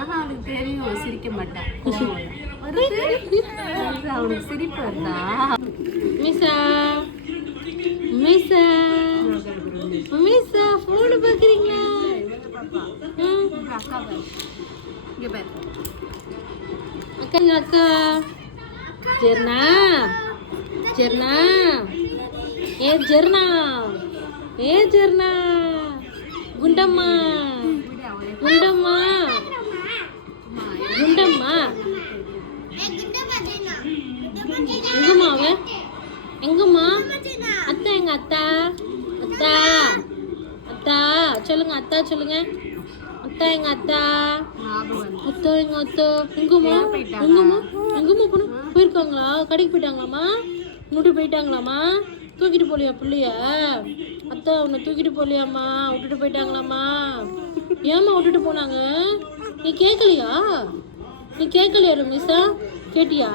அவனுக்கு தெரியும் சிரிக்க மாட்டான். அவனுக்கு சிரிப்பு வருதா? மிஸ்ஸா மிஸ்ஸா மிஸ்ஸா ஃபோனு பார்க்குறீங்களா? அக்கா அக்கா ஜெர்னா ஜெர்னா ஏ ஜெர்னா ஏ ஜெர்னா குண்டம்மா குண்டம்மா குண்டம்மா எங்கம்மா அவன் எங்கம்மா? அத்தா எங்க அத்தா அத்தா அத்தா சொல்லுங்க அத்தா சொல்லுங்க அத்தா எங்க அத்தா அத்தா எங்க அத்தா எங்கம்மா எங்கம்மா எங்கம்மா போயிருக்காங்களா? கடைக்கு போயிட்டாங்களாம்மா? முடி போயிட்டாங்களாம்மா? தூக்கிட்டு போலியா பிள்ளைய? அத்தா உன்னை தூக்கிட்டு போலியாம்மா? விட்டுட்டு போயிட்டாங்களாம்மா? ஏம்மா விட்டுட்டு போனாங்க? நீ கேட்கலையா? நீ கேட்கலையா ரமேஷா? கேட்டியா?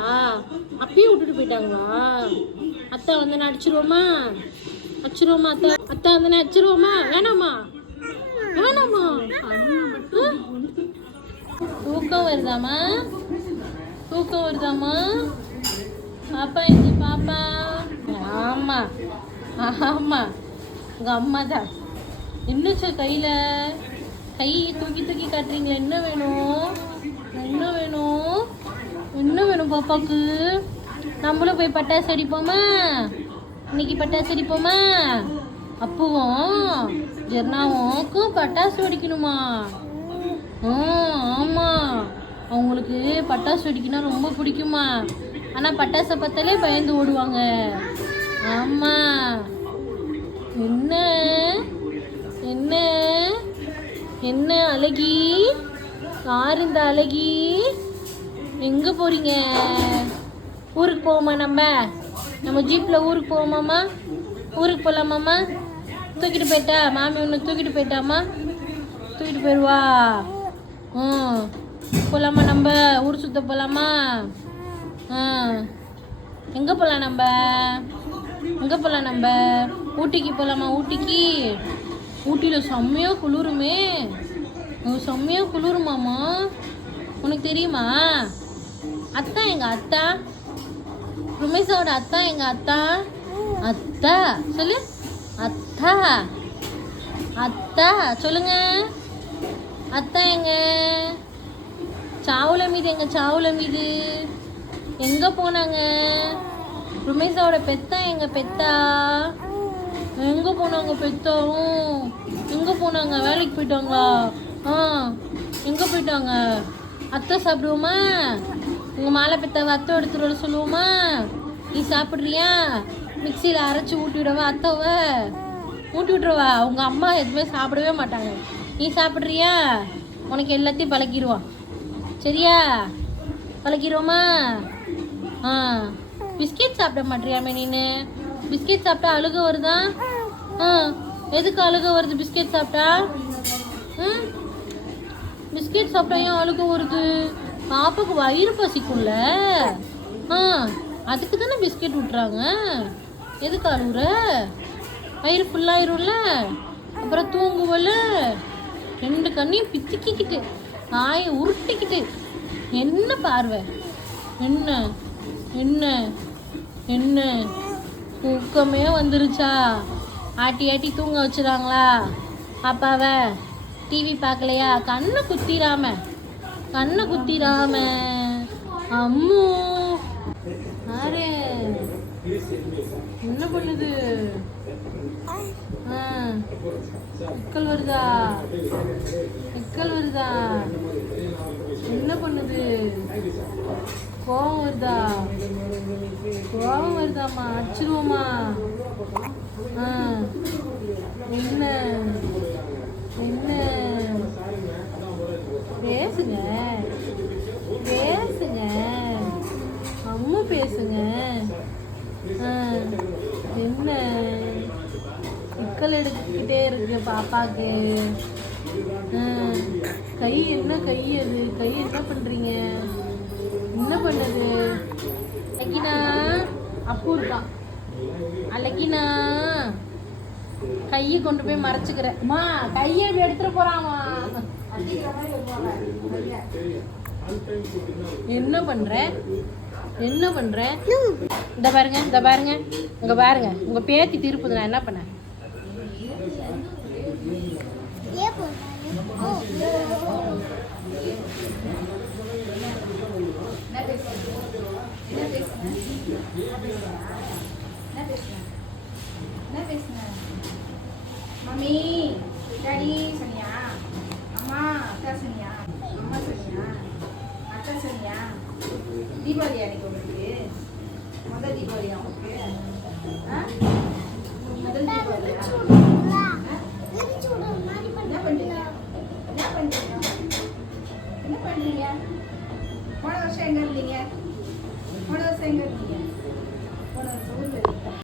அப்பயே விட்டுட்டு போயிட்டாங்களா? அத்தா வந்து நான் அடிச்சிருவோமா? அடிச்சிருவோமா அத்தா? அத்தா வந்து நான் அடிச்சிருவோமா? வேணாமா வேணாமா? தூக்கம் வருதாமா? தூக்கம் வருதாமா? பாப்பா எங்க பாப்பா? ஆமா ஆமா உங்க அம்மா தான். என்னச்சா கையில கை தூக்கி தூக்கி காட்டுறீங்களா? என்ன வேணும்? என்ன வேணும்? என்ன வேணும் பாப்பாக்கு? நம்மளும் போய் பட்டாசு அடிப்போமா? இன்னைக்கு பட்டாசு அடிப்போமா? அப்பவும் ஜெர்னாவுக்கும் பட்டாசு வெடிக்கணுமா? ஆமா அவங்களுக்கு பட்டாசு வெடிக்கினா ரொம்ப பிடிக்குமா? ஆனால் பட்டாசை பார்த்தாலே பயந்து ஓடுவாங்க. ஆமா என்ன என்ன என்ன அழகி? யார் இந்த அழகி? எங்கே போறீங்க? ஊருக்கு போவோமா? நம்ம ஜீப்பில் ஊருக்கு போவோமாம்மா? ஊருக்கு போகலாமாம்மா? தூக்கிட்டு போயிட்டா மாமி ஒன்று தூக்கிட்டு போயிட்டாம்மா? தூக்கிட்டு போயிடுவா. போகலாமா? நம்ம ஊர் சுற்ற போகலாமா? எங்கே போகலாம்? எங்கே போகலாம்? நம்ம ஊட்டிக்கு போகலாமா? ஊட்டிக்கு ஊட்டியில் செம்மையாக குளிருமே. செம்மையாக குளிருமாம்மா? உனக்கு தெரியுமா? அத்தா எங்க அத்தா ருமேஷோட அத்தா எங்க அத்தா. அத்தா சொல்லு. அத்தா அத்தா சொல்லுங்க. அத்தா எங்க? சாவுல மீது எங்க? சாவுல மீது எங்க போனாங்க? ருமேஷோட பெத்தா எங்க? பெத்தா எங்க போனாங்க? பெத்தாவும் எங்க போனாங்க? வேலைக்கு போயிட்டாங்களா? எங்க போயிட்டாங்க? அத்தை சாப்பிடுவோமா? உங்க மாலை பெத்தாவை அத்தை எடுத்துட்டு வர சொல்லுவோமா? நீ சாப்பிட்றியா? மிக்சியில் அரைச்சி ஊட்டி விடவா? அத்தைவை ஊட்டி விட்டுருவா. உங்க அம்மா எதுவுமே சாப்பிடவே மாட்டாங்க. நீ சாப்பிட்றியா? உனக்கு எல்லாத்தையும் பழக்கிடுவான். சரியா? பழக்கிடுவோமா? பிஸ்கெட் சாப்பிட மாட்டியாமே நீனு? பிஸ்கெட் சாப்பிட்டா அழுக வருதா? எதுக்கு அழுக வருது பிஸ்கெட் சாப்பிட்டா? பிஸ்கெட் சாப்பிட்டா ஏன் அழுக வருது? பாப்பாக்கு வயிறு பசிக்கும்ல. அதுக்கு தானே பிஸ்கெட் விட்டுறாங்க. எதுக்கு அழுகுற? வயிறு ஃபுல்லாயிரும்ல, அப்புறம் தூங்குவல. 2 கண்ணையும் பிச்சுக்கிக்கிட்டு நாயை உருட்டிக்கிட்டு என்ன பார்வை? என்ன என்ன என்ன தூக்கமே வந்துருச்சா? ஆட்டி ஆட்டி தூங்க வச்சுறாங்களா பாப்பாவை? டிவி பார்க்கலையா? கண்ணை குத்திராம அம்மு ஆரே என்ன பண்ணுது? எக்கல் வருதா? என்ன பண்ணுது? கோவம் வருதாம்மா? அடிச்சிருவோமா? என்ன என்ன பேசுங்க அம்மா பேசுங்க. என்ன சிக்கல் எடுத்துக்கிட்டே இருக்கு பாப்பாக்கு? கை என்ன? கை அது கை என்ன பண்றீங்க? என்ன பண்ணுது? அலகினா அப்பு இருக்கான். அலகினா கையை கொண்டு போய் மறைச்சுக்கிறேன். கையை எடுத்துட்டு போறாமா? என்ன பண்ற என்ன பண்ற? இந்த பாருங்க இந்த பாருங்க இங்க பாருங்க, உங்க பேத்தி திருப்புது, நான் என்ன பண்ணேன்? மம்மி டாடி சொன்னியா? அம்மா அக்கா சொன்னியா? அம்மா சொன்னியா? அக்கா சொன்னியா? தீபாவளி அன்னைக்கு உங்களுக்கு முதல் தீபாவளி உங்களுக்கு